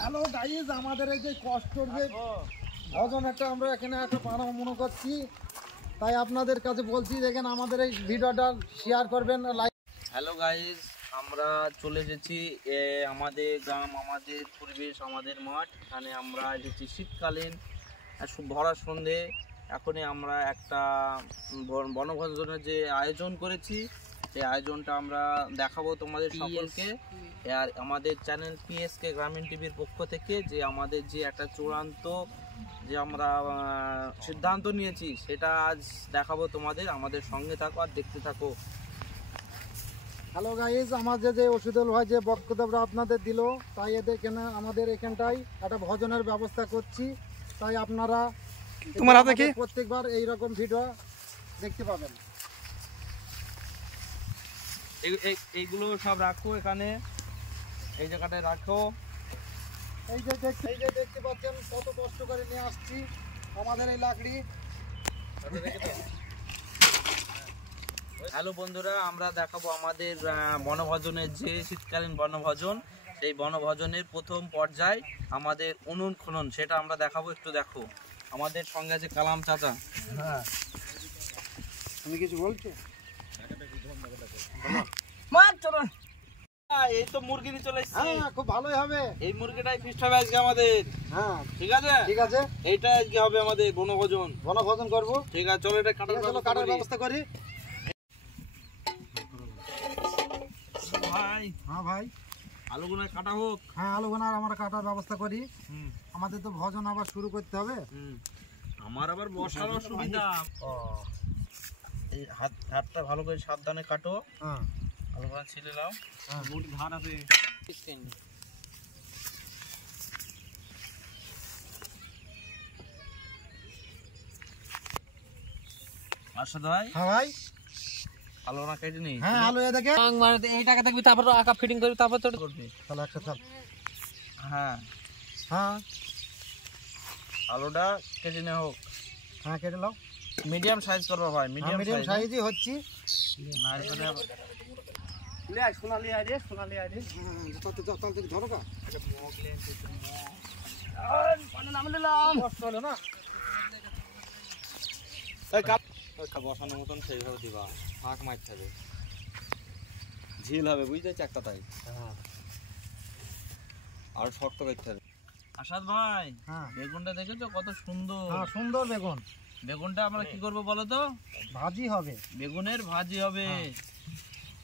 Hello guys, আমাদের এই যে কষ্টের যে ভজন একটা আমরা এখানে একটা বানাবো মনে করছি, তাই আপনাদের কাছে বলছি, দেখেন আমাদের এই ভিডিওটা শেয়ার করবেন, লাইক। হ্যালো গাইজ, আমরা চলে এসেছি আমাদের গ্রাম, আমাদের পরিবেশ, আমাদের মাঠ। এখানে আমরা এসেছি শীতকালীন ভরা সন্ধে। এখনই আমরা একটা বনভোজনের যে আয়োজন করেছি, সেই আয়োজনটা আমরা দেখাবো তোমাদের সকলকে। আর আমাদের চ্যানেল পিএসকে গ্রামীণ টিভির পক্ষ থেকে যে আমাদের যে একটা চূড়ান্ত যে আমরা সিদ্ধান্ত নিয়েছি, সেটা আজ দেখাবো তোমাদের। আমাদের সঙ্গে থাকো আর দেখতে থাকো। হ্যালো গাইজ, আমাদের যে ওষুধল ভাই যে বক্তব্য আপনাদের দিল, তাই এদের আমাদের এখানটাই একটা ভজনের ব্যবস্থা করছি। তাই আপনারা তোমার হাতে কি প্রত্যেকবার এইরকম ভিডিও দেখতে পাবেন। এইগুলো সব রাখো এখানে, এই জায়গাটায় রাখো। এই যে দেখতে পাচ্ছেন কত কষ্ট করে নিয়ে আসছি আমাদের এই লাকড়ি। হ্যালো বন্ধুরা, আমরা দেখাবো আমাদের বনভোজনের যে শীতকালীন বনভোজন, সেই বনভোজনের প্রথম পর্যায় আমাদের উনুন খনন, সেটা আমরা দেখাবো। একটু দেখো, আমাদের সঙ্গে আছে কালাম চাচা। হ্যাঁ, তুমি কিছু বলছো? এই তো মুরগি নিয়ে চলে এসেছি। হ্যাঁ, খুব ভালোই হবে। এই মুরগিটাই ফিস্ট হবে আজকে আমাদের। হ্যাঁ, ঠিক আছে ঠিক আছে, এইটাই আজকে হবে আমাদের বনভোজন। বনভোজন করবো। ঠিক আছে, চলো এটা কাটার ব্যবস্থা করি। ভাই, হ্যাঁ ভাই, আলুগুনা কাটা হোক। হ্যাঁ, আলুগুনার আমরা কাটার ব্যবস্থা করি। আমাদের তো ভজন আবার শুরু করতে হবে। আমার আবার বসার অসুবিধা। এই হাতটা ভালো করে সাবধানে কাটো। হ্যাঁ, ভালো করে ছিলে নাও। বড়ি ধার আছে। আরশাদ ভাই। হ্যাঁ ভাই, আলু না কেটে নি। হ্যাঁ, আলু এ দেখে এই টাকা থাকবি, তারপর আঁকা ফিটিং করবি, তারপর তো করবি। তাহলে একটা চাপ। হ্যাঁ হ্যাঁ আলুটা কেটে নেওয়া হোক। হ্যাঁ, কেটে নাও। মিডিয়াম সাইজ করবো ভাই, মিডিয়াম সাইজই হচ্ছে। না এরপরে সোনালি আইরে ধরো কা নাম নিলাম। কষ্ট হলো না। বসানোর মতন সেইভাবে দিবা, ফাঁক মারতে হবে, ঝিল হবে, বুঝতে চাকটা তাই। আর শক্ত করতে হবে। আসাদ ভাই, হ্যাঁ, বেগুনটা দেখেছো কত সুন্দর? হ্যাঁ, সুন্দর বেগুন। বেগুনটা আমরা কি করবো বলো তো? ভাজি হবে। বেগুনের ভাজি হবে।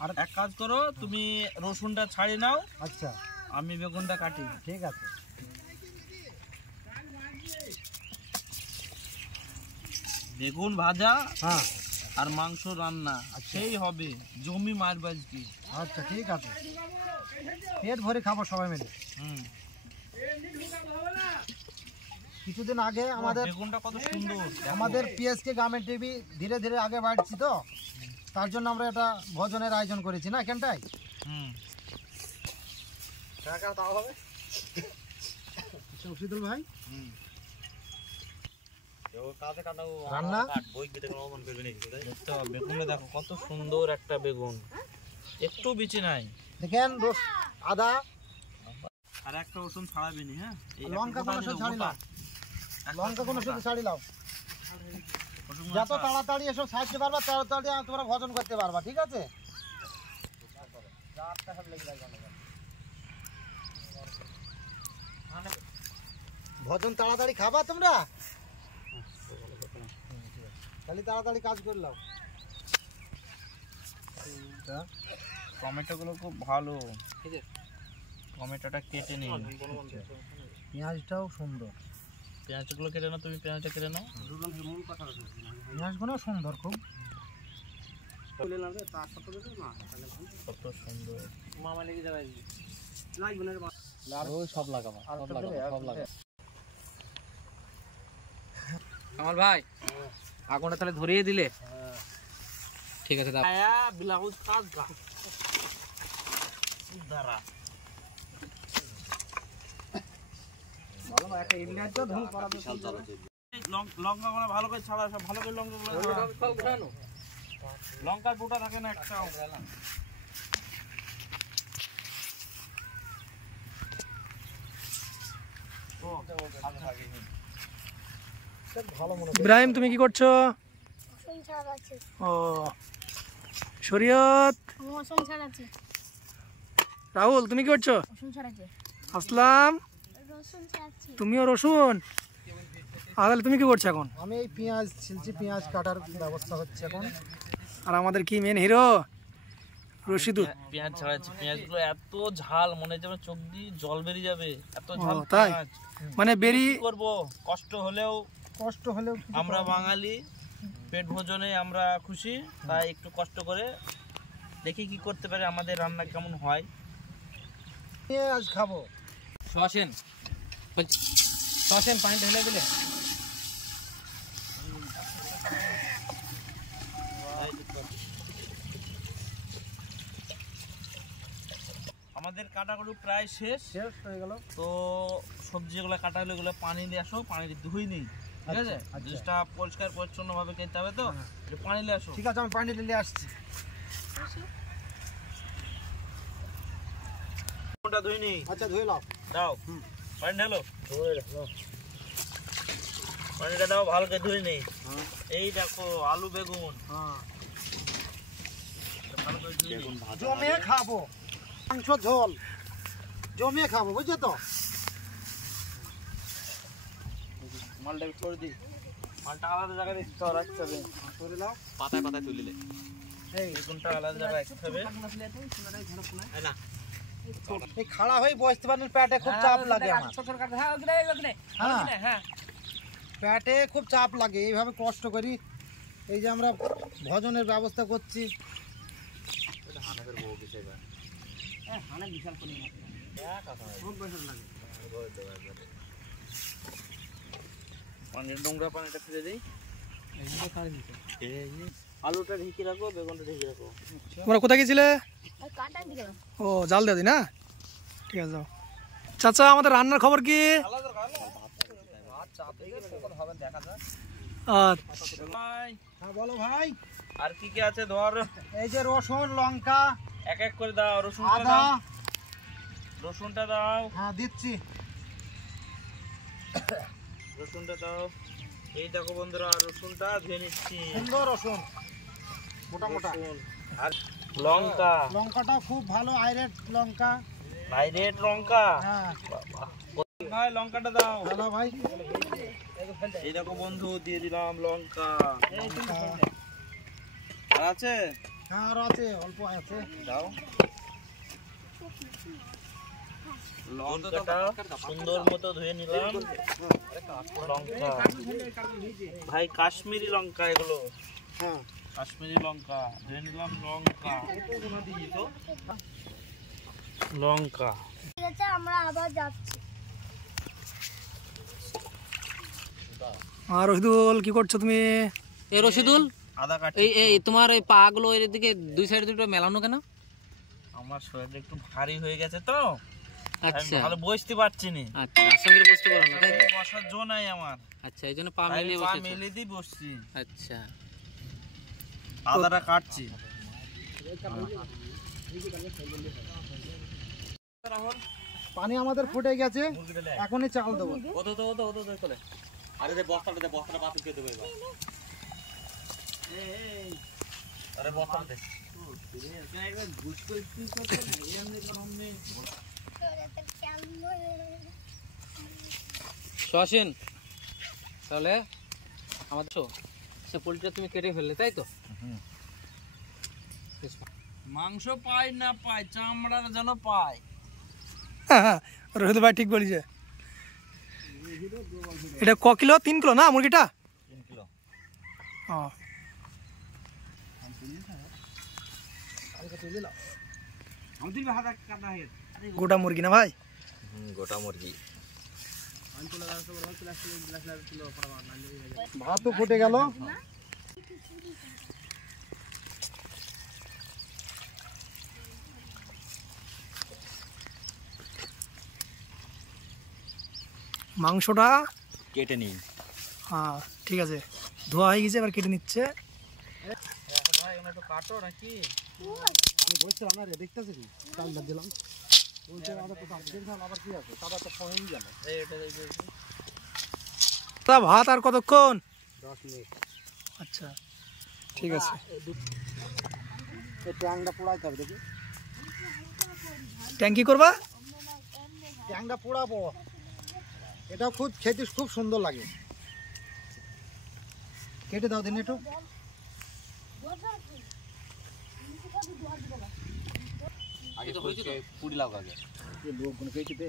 আর এক কাজ করো, তুমি রসুনটা ছাড়ি নাও। আচ্ছা, আমি বেগুনটা কাটি। ঠিক আছে। বেগুন ভাজা হ্যাঁ, আর মাংস রান্না, সেই হবে জমি মার বাজকি। আচ্ছা, ঠিক আছে, পেট ভরে খাবো সবাই মিলে। কিছুদিন আগে আমাদের বেগুনটা কত সুন্দর, আমাদের পিএসকে গ্রামীণ টিভি ধীরে ধীরে আগে বাড়ছি, তো তার জন্য আমরা এটা ভোজনের আয়োজন করেছি না এখানটায়। শশীদুল ভাই, রান্না বেগুনটা দেখো কত সুন্দর একটা বেগুন, একটু বিচি নাই। দেখেন আদা আর একটা রসুন ছাড়াবি নি। হ্যাঁ, লঙ্কা কোনো শুধু ছাড়ি নাও, লঙ্কা কোনো শুধু ছাড়ি নাও। যত তাড়াতাড়ি এসব ছাড়তে পারবা, তাড়াতাড়ি তোমরা ভোজন করতে পারবা। ঠিক আছে, ভোজন তাড়াতাড়ি খাবা তোমরা, খালি তাড়াতাড়ি কাজ করলাম। টমেটো গুলো খুব ভালো, টমেটোটা কেটে নিন। পেঁয়াজটাও সুন্দর, পেঁয়াজগুলো কেটে নাও, তুমি পেঁয়াজটা কেটে নাও। পেঁয়াজগুলো সুন্দর খুব। কত সুন্দর। মামা লেগে যাবে, সব লাগাবো, সব লাগাবো। আমার ভাই আগুনটা তাহলে ধরিয়ে দিলে। ঠিক আছে, ব্লাউজ কাজ দাঁড়া। একটা ইন্ডিয়ার তো ধুম করা লঙ্কা গুলো ভালো করে ছাড়া, সব ভালো করে লঙ্কা গুলো লঙ্কার বোটা থাকে না একটাও। ইব্রাহিম তুমি কি করছো? ও শরীয়ত। রাহুল তুমি কি করছো? আসলাম তুমিও রসুন। তাহলে তুমি কি করছো এখন? আমি এই পেঁয়াজ ছিলছি, পেঁয়াজ কাটার ব্যবস্থা হচ্ছে এখন। আর আমাদের কি মেন হিরো রশিদুল। পেঁয়াজ ছাড়াচ্ছি, পেঁয়াজগুলো এত ঝাল মনে হচ্ছে আমার চোখ দিয়ে জল বেরিয়ে যাবে, এত ঝাল তাই পেঁয়াজ। মানে বেরি কি করবো, কষ্ট হলেও আমরা বাঙালি, পেট ভোজনে আমরা খুশি, তাই একটু কষ্ট করে দেখি কি করতে পারে, আমাদের রান্না কেমন হয়। পেঁয়াজ খাবো। শোষেন পানি ঢেলে দিলে। আমাদের কাটাকুটি প্রায় শেষ হয়ে গেল। তো সবজিগুলো কাটা হলে এগুলো পানি দিয়ে আসো, পানি দিয়ে ধুই নিই, ঠিক আছে? জিনিসটা পরিষ্কার পরিচ্ছন্ন ভাবে খেতে হবে, তো একটু পানি নিয়ে আসো। ঠিক আছে, আমি পানি ঢেলে আসছি। কোনটা ধুই নিই? আচ্ছা ধুয়ে নাও। দাও পানি ঢালো, পানিটা দাও, ভালো করে ধুই নিই। এই দেখো আলু বেগুন, ভালো করে ধুই নিই। জমিয়ে খাবো, মাংস ঝোল জমিয়ে খাবো, বুঝছো তো? মালটা করে দিই, মালটা আলাদা জায়গায় রাখতে হবে, করে দাও। পাতায় পাতায় তুলিলে এই বেগুনটা আলাদা জায়গায় রাখতে হবে। না এই খাড়া হয়ে বসতে পারেন, পেটে খুব চাপ লাগে আমার। হ্যাঁ পেটে খুব চাপ লাগে, এইভাবে কষ্ট করি। এই যে আমরা ভোজনের ব্যবস্থা করছি। পানির নোংরা পানিটা ফেলে দিই। আলুটা ঢেকে রাখো, বেগুনটা ঢেকে রাখো। তোমরা কোথায় গেছিলে? ও জাল দিয়ে দি না, ঠিক আছে যাও। চাচা আমাদের রান্নার খবর কি? হ্যাঁ বলো ভাই। আর কি কি আছে ধর? এই যে রসুন, লঙ্কা, এক এক করে দাও। রসুনটা আদা। দাও, রসুনটা দাও, হ্যাঁ দিচ্ছি। রসুনটা দাও। এই দেখো বন্ধুরা, রসুনটা ধুয়ে নিচ্ছি। সুন্দর রসুন, মোটা মোটা। রসুন আর লঙ্কা, লঙ্কাটা খুব ভালো আইরেট লঙ্কা। ভাইরেট লঙ্কা। হ্যাঁ ভাই লঙ্কাটা দাও। দাদা ভাই। এই দেখো বন্ধু, দিয়ে দিলাম লঙ্কা। আর আছে? হ্যাঁ আরো আছে, অল্প আছে। দাও। লঙ্কাটা সুন্দর মতো ধুয়ে নিলাম। লঙ্কা ভাই কাশ্মীরি লঙ্কা, এগুলো হ্যাঁ কাশ্মীরি লঙ্কা ধুয়ে নিলাম। লঙ্কা লঙ্কা ঠিক আছে, আমরা আবার যাচ্ছি। আর রশিদুল কি করছো তুমি? এই রশিদুল, আদা কাটি। এই তোমার এই পা গুলো এর দিকে দুই সাইডে দুটো মেলানো কেন? আমার শরীরটা একটু ভারী হয়ে গেছে তো, আচ্ছা আমি ভালো বসতে পারছি না। আচ্ছা, সঙ্গে বুঝতে পারো না তাই তো? বসার জো নাই আমার, আচ্ছা, এই জন্য পা তাই মিলিয়ে পা বসেছো। মেলে দিয়ে বসছি। আচ্ছা, আদাটা কাটছি। পানি আমাদের ফুটে গেছে, এখনই চাল দেবো। আরে বস্তাটা বাতিল করে দেবো। আরে বস্তাটা দে। শোষেন তাহলে আমাদের সে পোলট্রিটা তুমি কেটে ফেললে তাই তো? মাংস পাই না পাই, চামড়ার যেন পাই। রশিদুল ভাই ঠিক বলিছে। এটা ক কিলো? 3 কিলো না মুরগিটা? 3 কিলো। ও গোটা মুরগি না ভাই? গোটা মুরগি। ভাতও ফুটে গেল। মাংসটা কেটে নিই। হ্যাঁ ঠিক আছে, ধোয়া হয়ে গেছে, এবার কেটে নিচ্ছে। ভাই এগুলো একটু কাটো নাকি? আমি বলছিলাম না রে, দেখতেছি কি চালটা দিলাম বলছে আমরা তো দেখলাম আবার কি আছে, তারা তো ফোন গেল। তা ভাত আর কতক্ষণ? 10 মিনিট। আচ্ছা ঠিক আছে। এই ট্যাংটা পোড়াইতে হবে, দেখি ট্যাঙ্কি করবা? ট্যাংটা পোড়াবো, এটা খুব খেতে খুব সুন্দর লাগে। কেটে দাও দিন একটু। আগে পুরি লাগ আগে। এই লোকগুলো কেটে দে।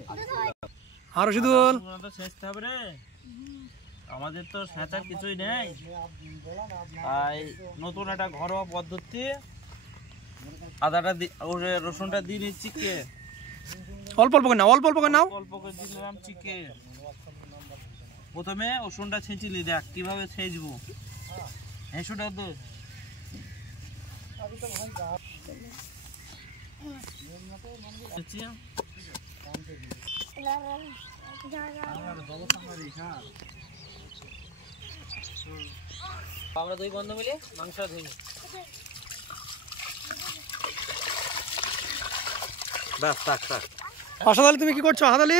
আর রশিদুল, তো শেষতে হবে রে, আমাদের তো সেঁচার কিছুই নেই, তাই নতুন একটা ঘরোয়া পদ্ধতি আদাটা রসুনটা দিয়ে নিচ্ছি কে অল্প অল্প করে নাও, অল্প অল্প করে নাও। অল্প করে দিলাম চিকেন। প্রথমে রসুনটা ছেঁচিলি, দেখ কিভাবে ছেঁচবো। হেঁসুটা তো আমরা দুই বন্ধু মিলে মাংস ধুই নি। ব্যাস থাক থাক। আসাদ আলী তুমি কি করছো? আসাদ আলী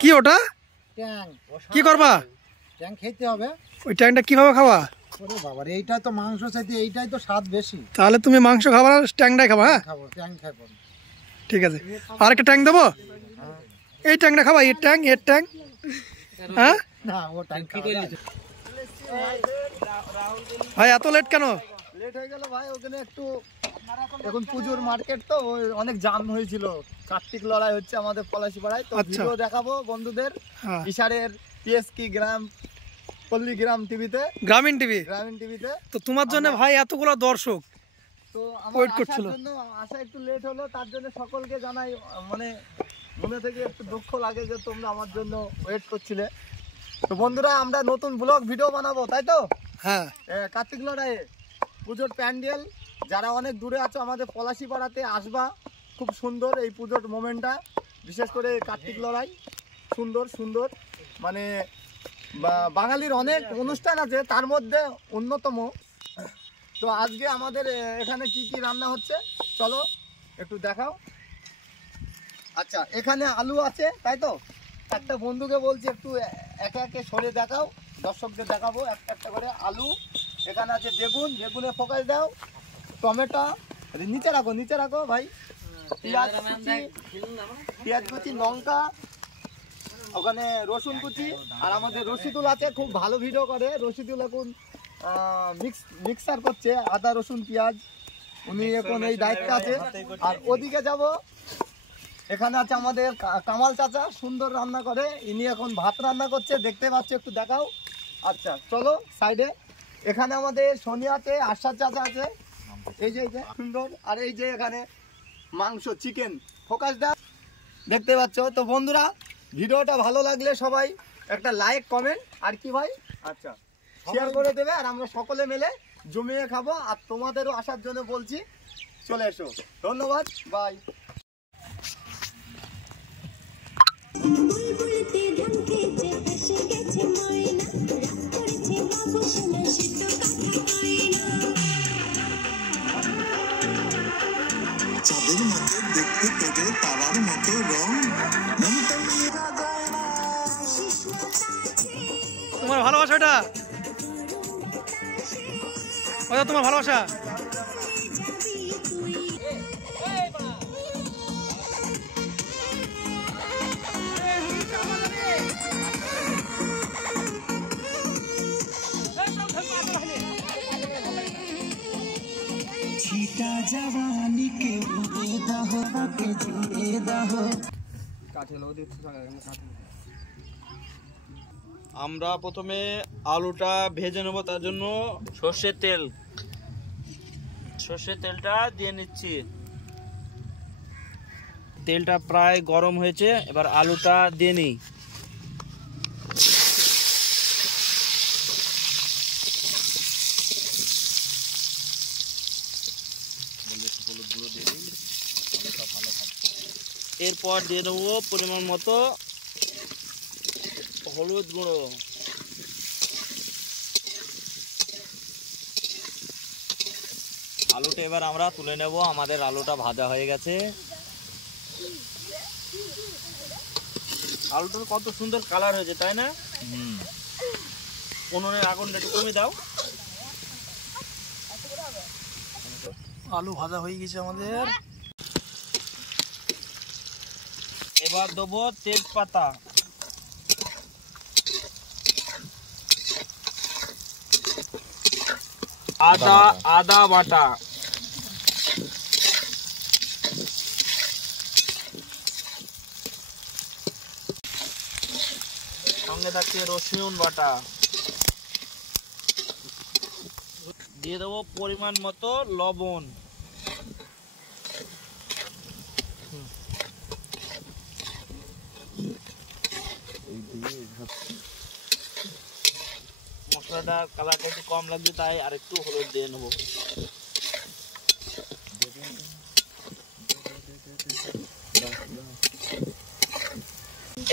কি ওটা ট্যাং কি করবা? ট্যাং খেতে হবে। ওই ট্যাংটা কিভাবে খাওয়া? ওরে বাবা রে, এইটাই তো মাংস চাইতে এইটাই তো স্বাদ বেশি। তাহলে তুমি মাংস খাবার আর ট্যাংটাই খাবা? হ্যাঁ খাবো, ট্যাং খাবো। ঠিক আছে, আর একটা ট্যাং দেবো। এই ট্যাংটা খাবা? এর ট্যাং, এর ট্যাং? হ্যাঁ না, ও ট্যাং কি করলি? ভাই এত লেট কেন? লেট হয়ে গেল ভাই, ওখানে একটু এখন পুজোর মার্কেট তো ওই অনেক জাম হয়েছিল। কার্তিক লড়াই হচ্ছে আমাদের পলাশিপাড়ায়, তো আচ্ছা। ভিডিও দেখাবো বন্ধুদের হ্যাঁ, ইশারের পিএসকি গ্রাম পল্লীগ্রাম টিভিতে, গ্রামীণ টিভি। গ্রামীণ টিভিতে। তো তোমার জন্য ভাই এতগুলো দর্শক তো আমার Wait আসার করছিল। জন্য আসা একটু লেট হলো, তার জন্য সকলকে জানাই মানে মনে থেকে একটু দুঃখ লাগে যে তোমরা আমার জন্য ওয়েট করছিলে। তো বন্ধুরা, আমরা নতুন ব্লগ ভিডিও বানাবো, তাই তো? হ্যাঁ কার্তিক লড়াইয়ে পুজোর প্যান্ডেল, যারা অনেক দূরে আছো আমাদের পলাশিপাড়াতে আসবা। খুব সুন্দর এই পুজোর মোমেন্টটা, বিশেষ করে কার্তিক লড়াই সুন্দর সুন্দর, মানে বাঙালির অনেক অনুষ্ঠান আছে, তার মধ্যে অন্যতম। তো আজকে আমাদের এখানে কি কি রান্না হচ্ছে চলো একটু দেখাও। আচ্ছা, এখানে আলু আছে, তাই তো? একটা বন্ধুকে বলছি একটু একে একে সরে দেখাও, দর্শকদের দেখাবো একটা একটা করে। আলু, এখানে আছে বেগুন, বেগুনে ফোকাস দাও, টমেটো, নিচে রাখো নিচে রাখো ভাই, পেঁয়াজ কুচি, পেঁয়াজ কুচি, লঙ্কা, ওখানে রসুন কুচি। আর আমাদের রশিদুল আছে, খুব ভালো ভিডিও করে রশিদুল, এখন মিক্সার করছে আদা রসুন পেঁয়াজ, উনি এখন এই দায়িত্বে আছে। আর ওদিকে যাব, এখানে আছে আমাদের কামাল চাচা, সুন্দর রান্না করে, ইনি এখন ভাত রান্না করছে, দেখতে পাচ্ছ, একটু দেখাও। আচ্ছা চলো সাইডে, এখানে আমাদের সোনি আছে, আশাদ চাচা আছে, এই যে সুন্দর। আর এই যে এখানে মাংস, চিকেন, ফোকাস দা, দেখতে পাচ্ছ। তো বন্ধুরা, ভিডিওটা ভালো লাগলে সবাই একটা লাইক কমেন্ট আর কি ভাই, আচ্ছা শেয়ার করে দেবে। আর আমরা সকলে মিলে জমিয়ে খাবো, আর তোমাদেরও আসার জন্য বলছি, চলে এসো। ধন্যবাদ, বাই। বুলবুলতে ঢাকেছে এসে গেছে ময়না, রাগ করেছে বাবু শোনা সিদ্ধ কথা কয়না। চাঁদের মতো দেখতে তোদের তারার মতো রং, মনটা মেয়েরা গয়না। তোমার ভালোবাসা ওটা, ওটা তোমার ভালোবাসা। ছিটা জওয়ানিকে উড়ে দাহ, তাকে ঝুড়ে দাহ। আমরা প্রথমে আলুটা ভেজে নেবো, তার জন্য সর্ষের তেলটা দিয়ে নিচ্ছি। তেলটা প্রায় গরম হয়েছে, এবার আলুটা দিয়ে নিই। এরপর দিয়ে দেবো পরিমাণ মতো হলুদ গুঁড়ো, আলুটা এবার আমরা তুলে নেব। আমাদের আলুটা ভাজা হয়ে গেছে। আলুটার কত সুন্দর কালার হয়েছে তাই না? উনুনের আগুনটা একটু কমে দাও। আলু ভাজা হয়ে গেছে আমাদের। এবার দেবো তেজপাতা, আদা বাটা, সঙ্গে থাকছে রসুন বাটা, দিয়ে দেবো পরিমাণ মতো লবণ, মশলাটা কালারটা একটু কম লাগছে তাই আরেকটু হলুদ দিয়ে নেবো।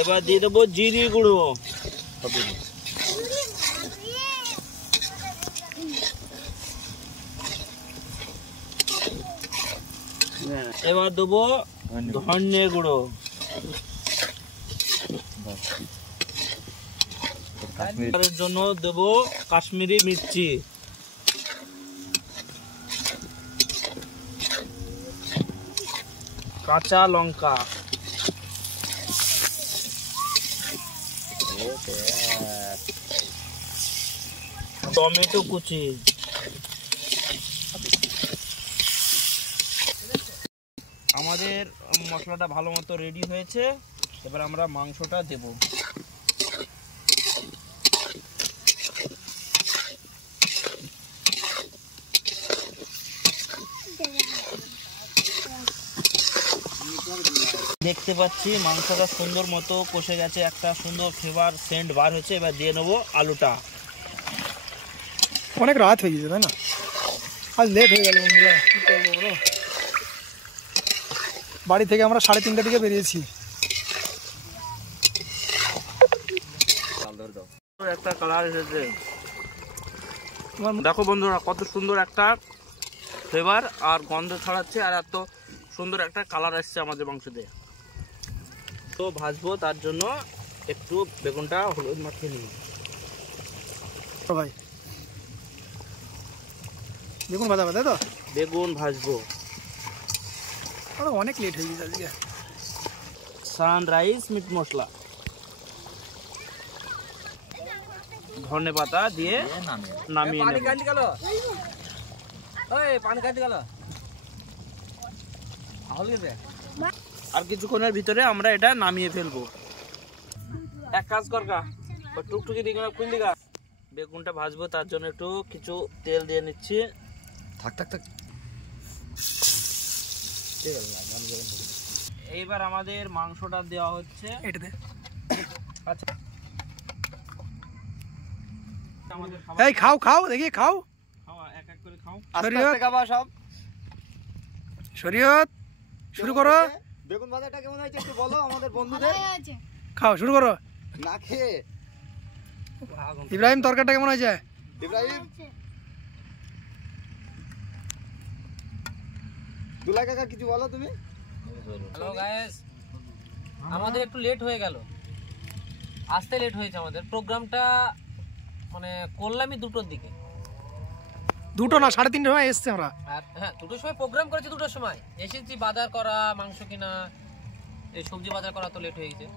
এবার দিয়ে দেবো জিরে গুঁড়ো, এবার দেবো ধনে গুঁড়ো, এর জন্য দেবো কাশ্মীরি মির্চি, কাঁচা লঙ্কা, টমেটো কুচি। আমাদের মশলাটা ভালো মতো রেডি হয়েছে। এবার আমরা মাংসটা দেব। দেখতে পাচ্ছি মাংসটা সুন্দর মতো কষে গেছে, একটা সুন্দর ফ্লেভার সেন্ট বার হয়েছে। এবার দিয়ে নেবো আলুটা। অনেক রাত হয়ে গেছে তাই না? আজ লেট হয়ে গেল বন্ধুরা, কি করবো বলো? বাড়ি থেকে আমরা 3:30টার দিকে বেরিয়েছি। একটা কালার এসেছে দেখো বন্ধুরা, কত সুন্দর একটা ফ্লেভার আর গন্ধ ছড়াচ্ছে, আর এত সুন্দর একটা কালার আসছে আমাদের মাংসতে। তো ভাজবো, তার জন্য একটু বেগুনটা হলুদ মাখিয়ে নিই। ভাই বেগুন ভাজা তাই তো? বেগুন ভাজবো। অনেক লেট হয়ে গেছে আজকে। সানরাইজ মিট মশলা, ধনে পাতা দিয়ে নামিয়ে নেব। আর কিছুক্ষণের ভিতরে আমরা এটা নামিয়ে ফেলবো। এক কাজ করগা, টুকটুকি দিকে খুল দিগা। বেগুনটা ভাজবো, তার জন্য একটু কিছু তেল দিয়ে নিচ্ছি। এইবার আমাদের মাংসটা দেওয়া হচ্ছে এটাতে। আচ্ছা, আমাদের এই খাও খাও দেখি খাও। খাওয়া এক এক করে খাও। শরীয়ত খাবা সব। শরীয়ত শুরু করো। বেগুন ভাজাটা কেমন হয়েছে একটু বলো আমাদের বন্ধুদের। খাও শুরু করো। না খেয়ে ইব্রাহিম তরকারিটা কেমন হয়েছে? ইব্রাহিম, দুলাই কাকা কিছু বলো তুমি। হ্যালো গাইস, আমাদের একটু লেট হয়ে গেল, আসতে লেট হয়েছে। আমাদের প্রোগ্রামটা মানে করলামই 2টোর দিকে। 2টো না 3:30 সময় এসছে আমরা। আর হ্যাঁ, 2টোর সময় প্রোগ্রাম করেছি, 2টোর সময় এসেছি। বাজার করা, মাংস কিনা, এই সবজি বাজার করা তো লেট হয়ে গেছে।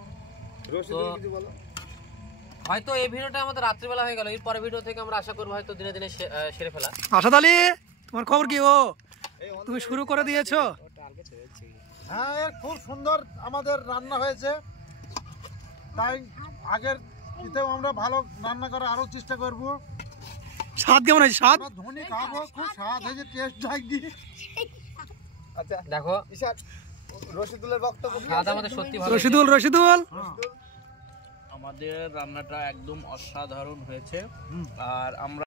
রশিদুল কিছু বলো। হয়তো এই ভিডিওটা আমাদের রাত্রিবেলা হয়ে গেল। এর পরের ভিডিও থেকে আমরা আশা করবো হয়তো দিনে দিনে সেরে ফেলা। আশাদ আলী, তোমার খবর কি? ও তুমি শুরু করে দিয়েছো? হ্যাঁ, এর খুব সুন্দর আমাদের রান্না হয়েছে, তাই আগের ইতেও আমরা ভালো রান্না করার আরো চেষ্টা করব। স্বাদ কেমন হয়েছে? স্বাদ ধনী খাবো, খুব স্বাদ হয়েছে, টেস্ট জাগি। আচ্ছা দেখো ঈশান, রশিদুলের বক্তব্য কি? স্বাদ আমাদের সত্যি ভালো। রশিদুল আমাদের রান্নাটা একদম অসাধারণ হয়েছে। আর আমরা